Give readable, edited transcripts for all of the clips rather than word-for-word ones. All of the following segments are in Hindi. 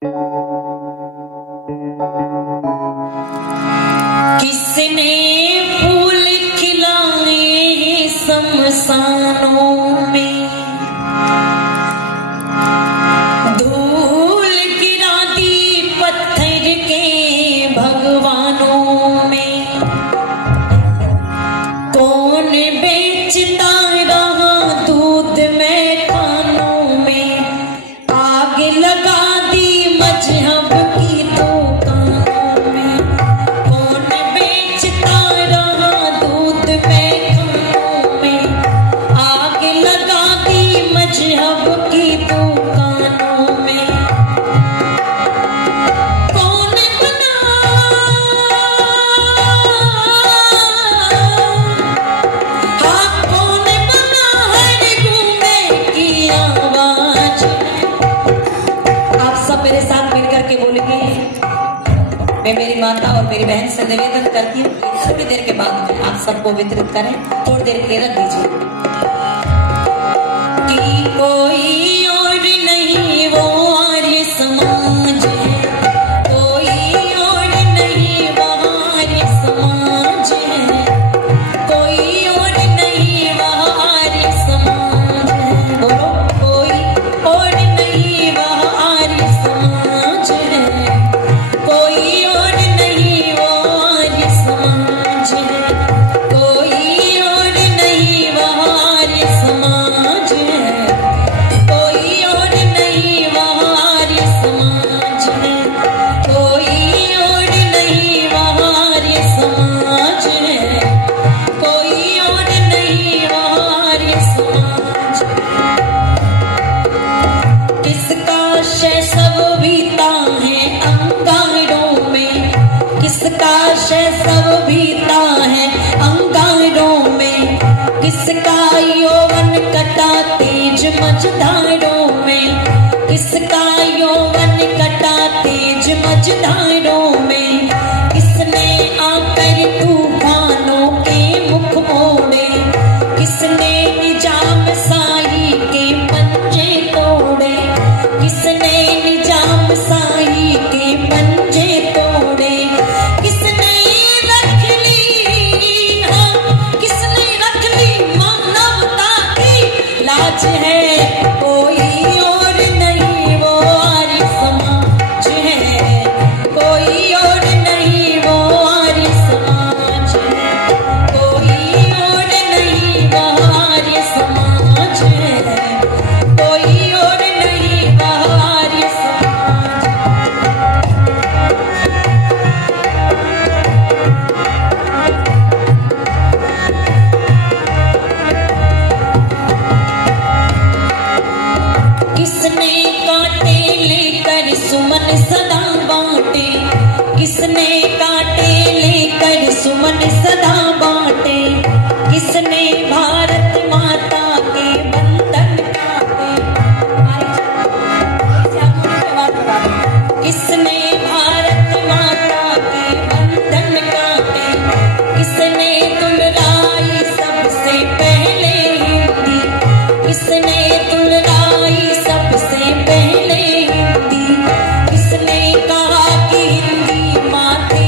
किसने फूल खिलाए शमशानों में, धूल गिरा दी पत्थर के भगवानों में। कौन बेचता रहा दूध में खानों में, आग लगा दी मजहब की दुकानों में। कौन बेचता रहा दूध में खानों में, आग लगा दी मजहब की दुकानों में। कौन बना मेरे साथ मिलकर के बोलेंगे। मैं मेरी माता और मेरी बहन से निवेदन करती हूँ थोड़ी देर के बाद आप सबको वितरित करें, थोड़ी देर के लिए रख दीजिए। कि कोई और नहीं वो आर्य समाज है, कोई और नहीं वो आर्य समाज है, कोई और नहीं वो आर्य समाज है। बोलो, कोई और नहीं वो आर्य समाज है, कोई और नहीं वो आर्य समाज है, कोई और नहीं वो आर्य समाज है, कोई और नहीं वो आर्य समाज है, कोई और नहीं वो आर्य समाज है, कोई और नहीं वो आर्य समाज। किसका शैशव बीता है अंगारों में, किसका शैशव बीता है अंगारों में, किसका यौवन कटा तेज मझधारों में, किसका यौवन कटा तेज मझधारों में। किसने आकर तूफानों के मुख मोड़े, किसने निजाम शाही के पंजे तोड़े, किसने निजाम शाही के पंजे तोड़े। किसने रख ली, हाँ किसने रख ली मानवता की लाज है। कोई और नहीं वो आर्य समाज है, कोई और नहीं वो आर्य समाज है, कोई और नहीं वो आर्य समाज है, कोई और नहीं वो आर्य समाज। किसने कांटे लेकर सुमन सदा बांटे, किसने कांटे लेकर सुमन सदा बांटे, किसने भारत माता के बंधन काटे। किसने भारत माता के बंधन काटे, किसने दुलराई सबसे पहले हिंदी, किसने दुलराई सबसे पहले हिंदी। किसने कहा कि हिंदी माँ के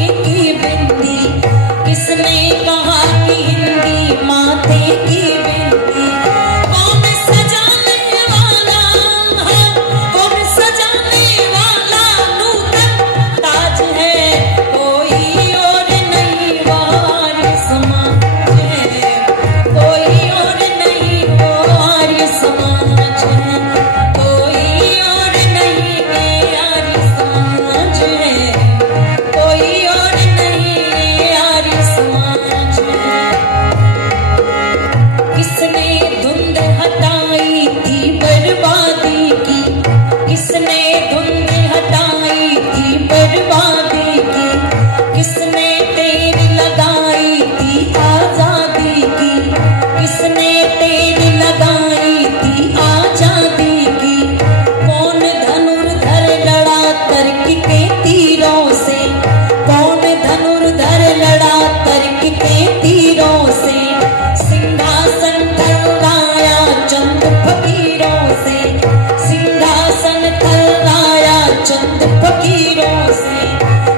संत फकीरों से।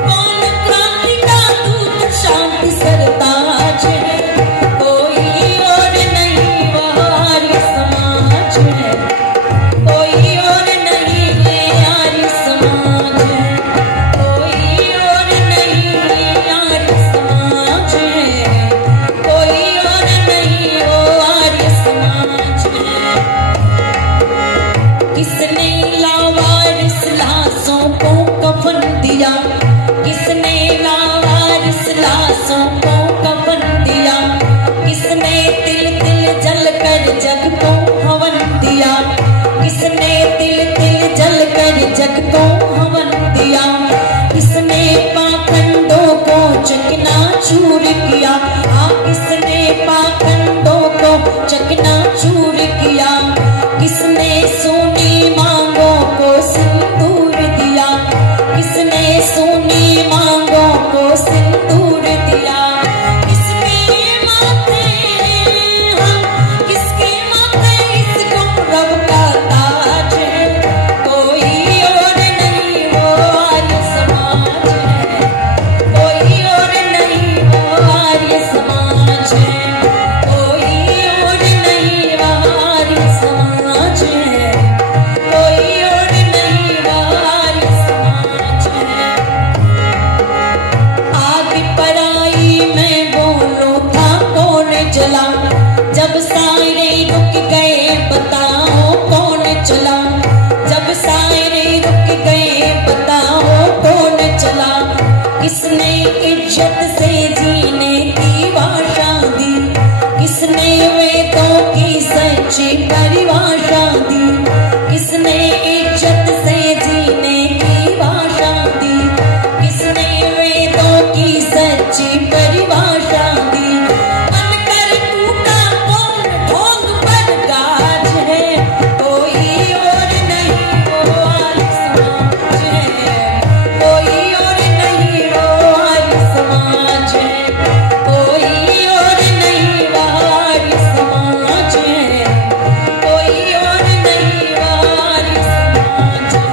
कौन क्रांति का दूत शांति सरताज है, कोई और नहीं वह आर्य समाज है, कोई और नहीं ये आर्य समाज है, कोई और नहीं ये आर्य समाज है, कोई और नहीं वो आर्य समाज है। किसने लावारिस लाशों को कफन दिया, किसने लावारिस लाशों को कफन दिया, किसने तिल तिल जल कर जग को हवन दिया, किसने तिल तिल जल कर जग को हवन दिया, किसने पाखंडों को चकनाचूर किया, किसने पाखंडों को चकनाचूर किया, किसने सोनी मांगों को सिंदूर दिया, किसने सोनी मांगों को सिंदूर दिया, किसके माथे इस गौरव का ताज है, कोई और नहीं वो आर्य समाज है, कोई और नहीं वो आर्य समाज है, कोई और नहीं वो आर्य समाज है, कोई और नहीं वो आर्य समाज है। आग पराई में बोलो था कौन जला, जब सारे रुक गए बताओ कौन चला, जब सारे रुक गए बताओ कौन चला, किसने इज्जत से जीने की भाषा दी, किसने वेदों की सच्ची परिभाषा दी, किसने इज्जत से जीने की भाषा दी, किसने वेदों की सच्ची परिभाषा दी। बनकर टूटा कौन ढोंग पर गाज है, कोई और नहीं वो आर्य समाज है, कोई और नहीं वो आर्य समाज है, कोई और नहीं वो आर्य समाज है, कोई और नहीं वो आर्य समाज है।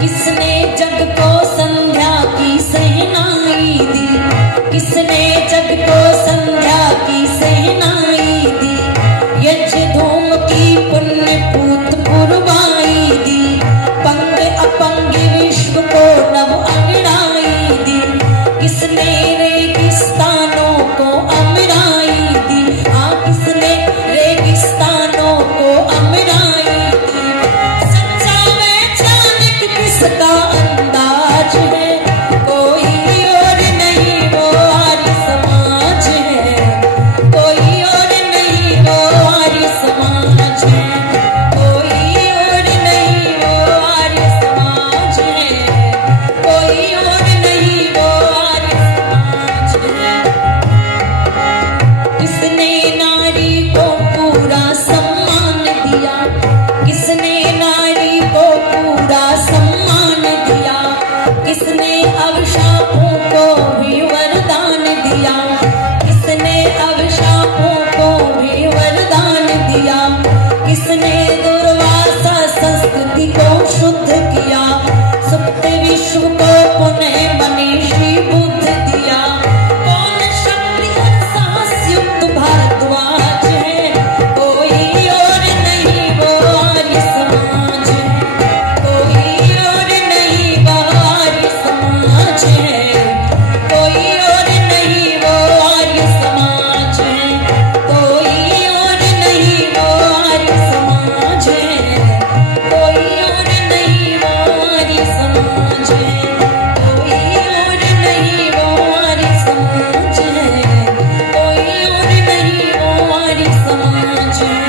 किसने जग को संध्या की सहनाई दी, किसने जग को संध्या की सहनाई दी, यज्ञ धूम की पुण्य पूत पुरवाई दी, पंग अपंग विश्व को नव अंगड़ाई दी, किसने रेगिस्तानों को अमराई दी, किसने रेगिस्तानों को अमराई दी। सच्चा वैज्ञानिक किसका अंदाज है, कोई और नहीं वो आर्य समाज है, कोई और नहीं वो आर्य समाज है, कोई और नहीं वो आर्य समाज है, कोई और नहीं वो आर्य समाज है। किसने नारी को पूरा सम्मान दिया, किसने नारी को पूरा सम्मान दिया, किसने अभिशापों को भी वरदान दिया, किसने अभिशापों को भी वरदान दिया, किसने दुर्वासा संस्कृति को शुद्ध किया, सुप्त विश्व को पुनः मनीषी बुद्ध दिया। कौन शक्ति और साहस युक्त भारद्वाज है, कोई और नहीं वो आर्य समाज है, कोई और नहीं वो आर्य समाज है, कोई और नहीं वो आर्य समाज है, कोई और नहीं वो आर्य समाज है, कोई और नहीं वो आर्य समाज है, कोई और नहीं वो आर्य समाज है, कोई और नहीं वो आर्य समाज है,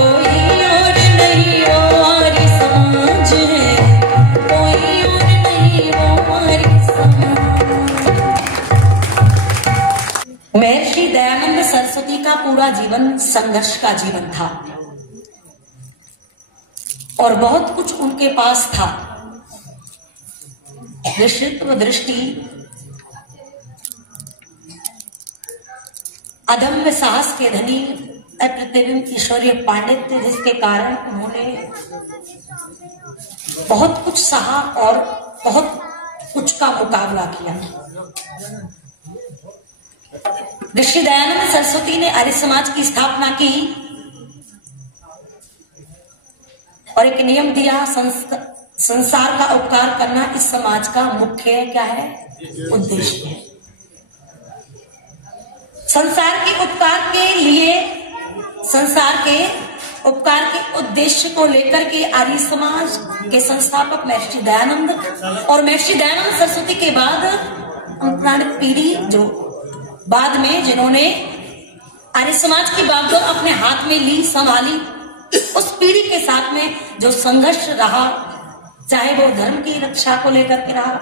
कोई और नहीं वो आर्य समाज है, कोई और नहीं वो आर्य समाज। महर्षि दयानंद सरस्वती का पूरा जीवन संघर्ष का जीवन था और बहुत कुछ उनके पास था। ऋषित्व दृष्टि, अदम्य साहस के धनी अप्रतिबिंब ईश्वरीय पांडित्य जिसके कारण उन्होंने बहुत कुछ सहा और बहुत कुछ का मुकाबला किया। ऋषि दयानंद सरस्वती ने आर्य समाज की स्थापना की और एक नियम दिया, संसार का उपकार करना इस समाज का मुख्य क्या है, उद्देश्य है। संसार के उपकार के उद्देश्य को लेकर के आर्य समाज के संस्थापक महर्षि दयानंद और महर्षि दयानंद सरस्वती के बाद अनुप्राणित पीढ़ी जो बाद में जिन्होंने आर्य समाज की बागडोर अपने हाथ में ली, संभाली, उस पीढ़ी के साथ में जो संघर्ष रहा, चाहे वो धर्म की रक्षा को लेकर के रहा,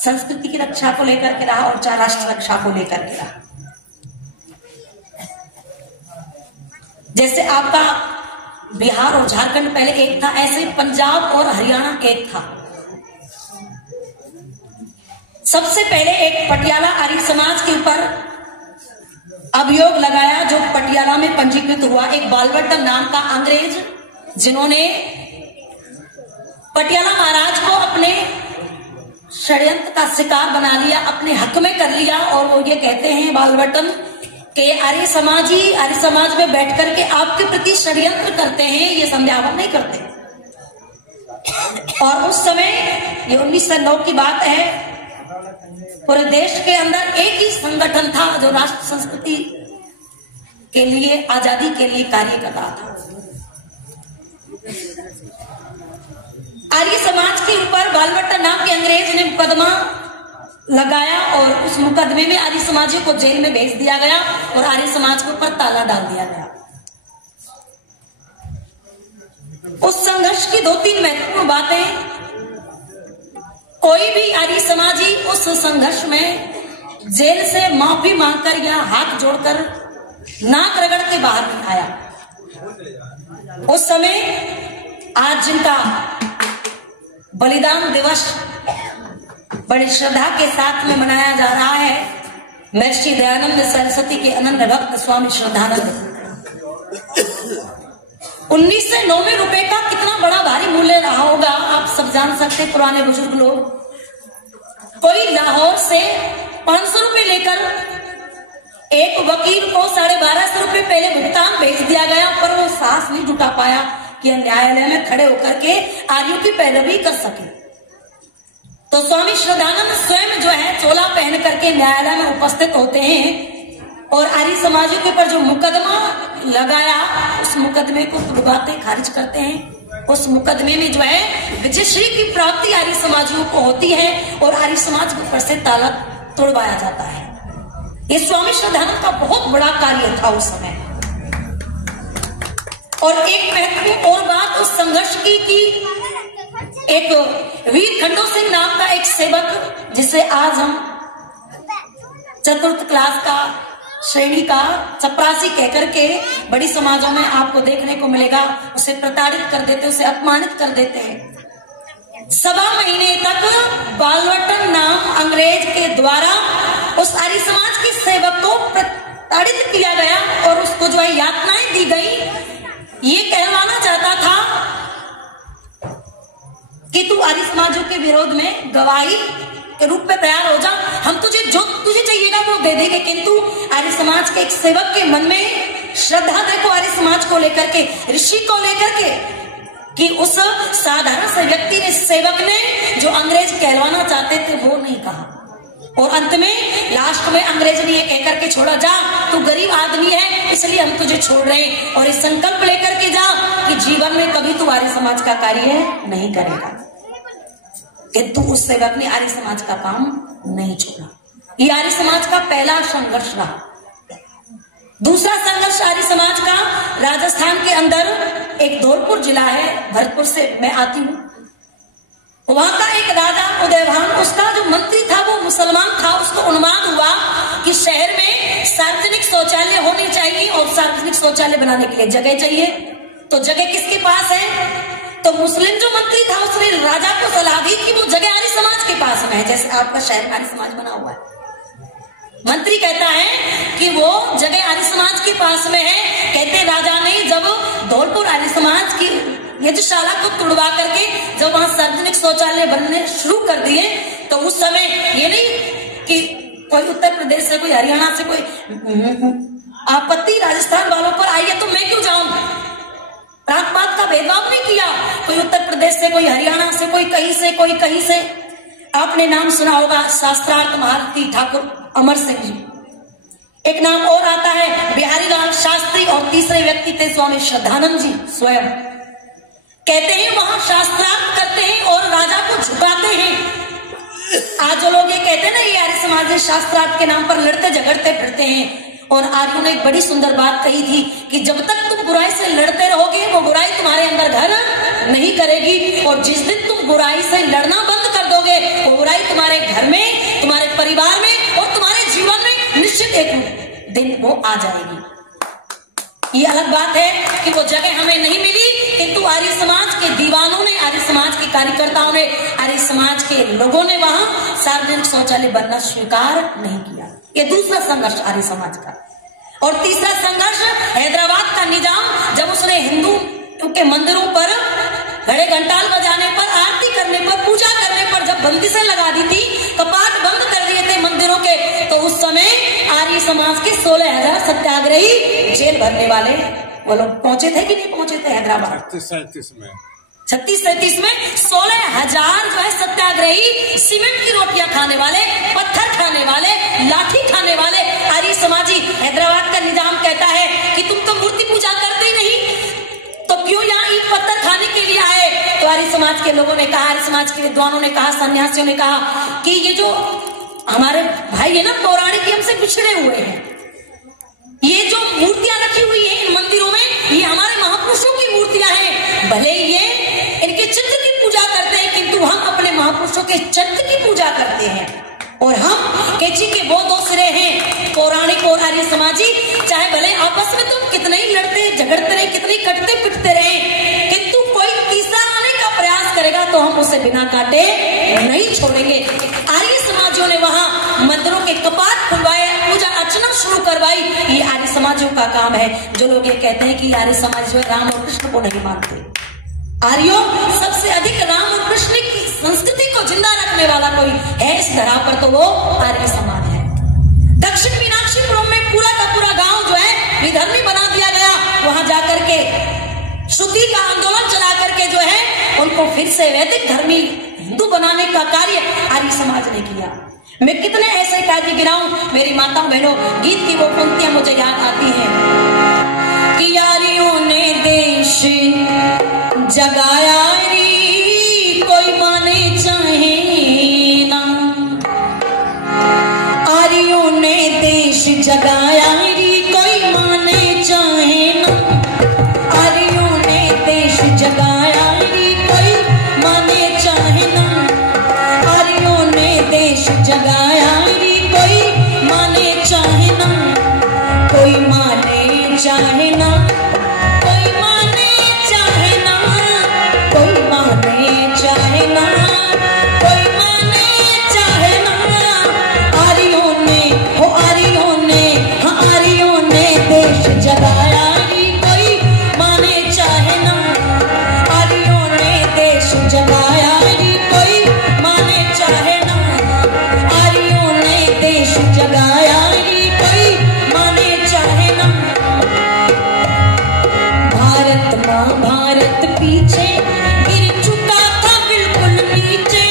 संस्कृति की रक्षा को लेकर के रहा और चाहे राष्ट्र रक्षा को लेकर के रहा। जैसे आपका बिहार और झारखंड पहले एक था, ऐसे पंजाब और हरियाणा एक था। सबसे पहले एक पटियाला आर्य समाज के ऊपर अभियोग लगाया जो पटियाला में पंजीकृत हुआ, एक बालवटन नाम का अंग्रेज, जिन्होंने पटियाला महाराज को अपने षड्यंत्र का शिकार बना लिया, अपने हक में कर लिया। और वो ये कहते हैं बालवटन के आर्य समाज में बैठ करके आपके प्रति षड्यंत्र करते हैं, ये संध्यावन नहीं करते। और उस समय ये 1909 की बात है, पूरे देश के अंदर एक ही संगठन था जो राष्ट्र संस्कृति के लिए, आजादी के लिए कार्य कर रहा था। आर्य समाज के ऊपर बालवटन नाम के अंग्रेज ने मुकदमा लगाया और उस मुकदमे में आर्य समाजियों को जेल में भेज दिया गया और आर्य समाज के ऊपर ताला डाल दिया गया। उस संघर्ष की 2-3 महत्वपूर्ण बातें, कोई भी आर्य समाजी उस संघर्ष में जेल से माफी मांगकर या हाथ जोड़कर नाक रगड़ के बाहर नहीं आया। उस समय आज जिनका बलिदान दिवस बड़ी श्रद्धा के साथ में मनाया जा रहा है, महर्षि दयानंद सरस्वती के अनन्य भक्त स्वामी श्रद्धानंद। 1909 में रुपए का कितना बड़ा भारी मूल्य रहा होगा, आप सब जान सकते, पुराने बुजुर्ग लोग। कोई लाहौर से 500 रुपए लेकर एक वकील को 1250 रुपए पहले भुगतान भेज दिया गया, पर वो साहस नहीं जुटा पाया कि न्यायालय में खड़े होकर के आर्यों की पैरवी कर सके। तो स्वामी श्रद्धानंद स्वयं जो है चोला पहन करके न्यायालय में उपस्थित होते हैं और आर्य समाजियों के ऊपर जो मुकदमा लगाया, उस मुकदमे को तुड़वाते, खारिज करते हैं। उस मुकदमे में जो है विजयश्री की प्राप्ति आर्य समाजियों को होती है और आर्य समाज के ऊपर से ताला तोड़वाया जाता है। ये स्वामी श्रद्धानंद का बहुत बड़ा कार्य था उस समय। और एक महत्वपूर्ण और बात उस संघर्ष की कि एक वीर खंडो सिंह नाम का एक सेवक, जिसे आज हम चतुर्थ क्लास का श्रेणी का चपरासी कहकर के बड़ी समाजों में आपको देखने को मिलेगा, उसे प्रताड़ित कर देते, उसे अपमानित कर देते हैं। 1.25 महीने तक बालवटन नाम अंग्रेज के द्वारा उस आर्य समाज के सेवक को प्रताड़ित किया गया और उसको जो है यातनाएं दी गई। ये कहवाना चाहता था कि तू आर्य समाजों के विरोध में गवाही के रूप में तैयार हो जा, हम तुझे जो तुझे चाहिएगा वो दे देंगे। किंतु आर्य समाज के एक सेवक के मन में श्रद्धा देखो आर्य समाज को लेकर के, ऋषि को लेकर के, कि उस साधारण से व्यक्ति ने, सेवक ने, जो अंग्रेज कहलवाना चाहते थे वो नहीं कहा। और अंत में लास्ट में अंग्रेज ने ये कहकर के छोड़ा, जा तू गरीब आदमी है इसलिए हम तुझे छोड़ रहे हैं, और ये संकल्प लेकर के जा कि जीवन में कभी तू आर्य समाज का कार्य नहीं करेगा। किंतु उस सेवक ने आर्य समाज का काम नहीं छोड़ा। ये आर्य समाज का पहला संघर्ष रहा। दूसरा संघर्ष आर्य समाज का राजस्थान के अंदर एक धौलपुर जिला है, भरतपुर से मैं आती हूँ। वहां का एक राजा उदयभान, उसका जो मंत्री था वो मुसलमान था। उसको अनुमान हुआ कि शहर में सार्वजनिक शौचालय होने चाहिए और सार्वजनिक शौचालय बनाने के लिए जगह चाहिए। तो जगह किसके पास है? तो मुस्लिम जो मंत्री था उसने राजा को सलाह दी कि वो जगह आर्य समाज के पास में है, जैसे आपका शहर आर्य समाज बना हुआ है। मंत्री कहता है कि वो जगह आर्य समाज के पास में है। कहते राजा ने जब धौलपुर आर्य समाज की यज्ञशाला को तुड़वा करके जब वहां सार्वजनिक शौचालय बनने शुरू कर दिए, तो उस समय ये नहीं कि कोई उत्तर प्रदेश से, कोई हरियाणा से कोई आपत्ति राजस्थान वालों पर आई है तो मैं क्यों जाऊं, प्रांत पात का भेदभाव नहीं किया। कोई उत्तर प्रदेश से, कोई हरियाणा से, कोई कहीं से, कोई कहीं से। आपने नाम सुना होगा शास्त्रार्थ महारथी ठाकुर अमर सिंह जी। एक नाम और आता है बिहारी लाल शास्त्री, और तीसरे व्यक्ति थे स्वामी श्रद्धानंद जी स्वयं। कहते हैं वहां शास्त्रार्थ करते हैं और राजा को झुकाते हैं। आज जो लोग ये कहते हैं ना ये आर्य समाज शास्त्रार्थ के नाम पर लड़ते झगड़ते फिरते हैं। और आर्यों ने एक बड़ी सुंदर बात कही थी कि जब तक तुम बुराई से लड़ते रहोगे वो बुराई तुम्हारे अंदर घर नहीं करेगी, और जिस दिन तुम बुराई से लड़ना बंद कर दोगे वो बुराई तुम्हारे घर में, तुम्हारे परिवार में और तुम्हारे जीवन में निश्चित एक दिन वो आ जाएगी। ये अलग बात है कि वो जगह हमें नहीं मिली, किंतु आर्य समाज के दीवानों ने, आर्य समाज के कार्यकर्ताओं ने, आर्य समाज के लोगों ने वहां सार्वजनिक शौचालय बनना स्वीकार नहीं किया। ये दूसरा संघर्ष आर्य समाज का। और तीसरा संघर्ष हैदराबाद का निजाम, जब उसने हिंदू के मंदिरों पर घड़े घंटाल बजाने पर, आरती करने पर, पूजा करने पर जब बंदिशें लगा दी थी, कपाट बंद कर दिए थे मंदिरों के, तो उस समय आर्य समाज के 16,000 सत्याग्रही जेल भरने वाले वो लोग पहुंचे थे कि नहीं पहुंचे थे हैदराबाद? 36-37 में 16,000 जो है सत्याग्रही, सीमेंट की रोटियां खाने वाले, पत्थर खाने वाले, लाठी खाने वाले आर्य समाजी। हैदराबाद का निजाम कहता है कि तुम तो मूर्ति पूजा करते ही नहीं, तो क्यों यहाँ ईंट पत्थर खाने के लिए आए? तो आर्य समाज के लोगों ने कहा, आर्य समाज के विद्वानों ने कहा, सन्यासियों ने कहा कि ये जो हमारे भाई है ना पौराणिक हमसे पिछड़े हुए हैं, ये जो मूर्तियां रखी हुई है इन मंदिरों में, ये हमारे महापुरुषों की मूर्तियां हैं। भले ये इनके चित्र की पूजा करते हैं, किंतु हम अपने महापुरुषों के चित्र की पूजा करते हैं। और हम केची के वो दो सिरे हैं, पौराणिक और आर्य समाजी। चाहे भले आपस में तुम कितने ही लड़ते झगड़ते रहे, कितने कटते पिटते रहे, किंतु कोई तीसरा आने का प्रयास करेगा तो हम उसे बिना काटे नहीं छोड़ेंगे। आर्य समाजियों ने वहां मंदिरों के कपाट खुलवाए, पूजा अर्चना शुरू करवाई। ये आर्य समाजियों का काम है। जो लोग ये कहते हैं कि आर्य समाज जो राम और कृष्ण को नहीं मानते, आर्यों सबसे अधिक राम और कृष्ण की संस्कृति को जिंदा रखने वाला कोई है इस धरा पर तो वो आर्य समाज है। दक्षिण मीनाक्षीपुरम में पूरा का पूरा गांव जो है विधर्मी बना दिया गया। वहां जाकर के शुद्धि का आंदोलन चला करके जो है उनको फिर से वैदिक धर्मी हिंदू बनाने का कार्य आर्य समाज ने किया। मैं कितने ऐसे कार्य गिनाऊं मेरी माताओं बहनों, गीत की वो पंक्तियां मुझे याद आती हैं कि आर्यों ने देश जगाया री कोई माने चाहे ना, आर्यों ने देश जगाया री कोई माने चाहे ना, आर्यों ने देश जगाया री कोई माने चाहे ना, आर्यों ने देश जगाया री कोई माने चाहे ना, कोई माने चाहे ना, कोई माने चाहे ना, कोई माने चाहे ना, कोई माने चाहे ना। आर्यों ने, हो आर्यों ने, हाँ आर्यों ने देश जगाया री कोई माने चाहे ना, आर्यों ने देश जगाया री कोई माने चाहे ना, आर्यों ने देश जगाया री कोई माने चाहे ना। भारत माँ भारत पीछे गिर चुका था बिल्कुल नीचे,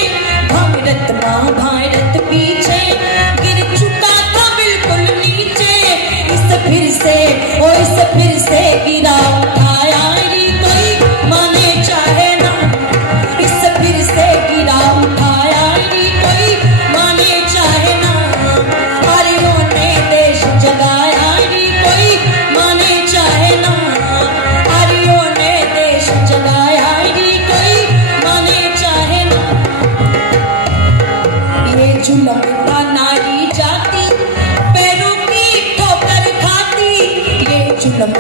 भारत माँ भारत पीछे गिर चुका था बिल्कुल नीचे, इस फिर से ओ इस फिर से गिरा उठाया री कोई माने चाहे ना, इस फिर से गिरा उठाया री कोई माने चाहे ना, आर्यों ने देश जगाया री कोई माने चाहे ना, आर्यों ने देश जगाया री कोई माने चाहे ना। ये जुल्म का नारी जाति पैरों की ठोकर खाती, ये जुल्म